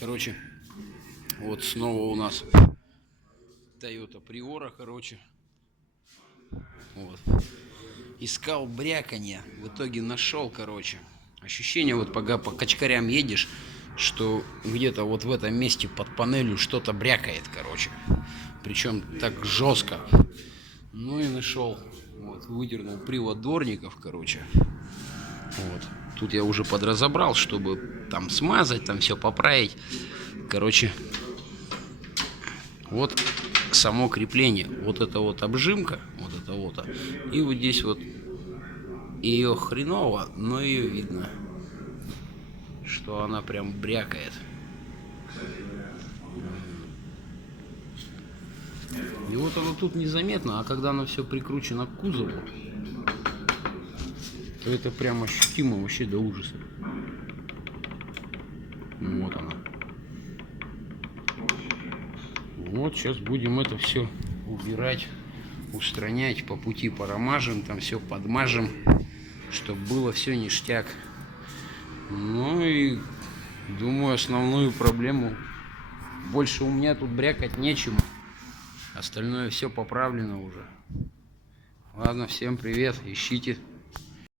Короче, вот снова у нас Toyota Priora, короче. Вот. Искал бряканье, в итоге нашел, короче. Ощущение, вот пока по качкарям едешь, что где-то вот в этом месте под панелью что-то брякает, короче. Причем так жестко. Ну и нашел. Вот, выдернул привод дворников, короче. Вот. Тут я уже подразобрал, чтобы там смазать, там все поправить. Короче, вот само крепление. Вот это вот обжимка, вот это вот. И вот здесь вот ее хреново, но ее видно, что она прям брякает. И вот оно тут незаметно, а когда оно все прикручено к кузову, то это прям ощутимо вообще до ужаса. Вот она. Вот сейчас будем это все убирать, устранять, по пути поромажем, там все подмажем, чтобы было все ништяк. Ну и думаю, основную проблему больше у меня тут брякать нечему. Остальное все поправлено уже. Ладно, всем привет, ищите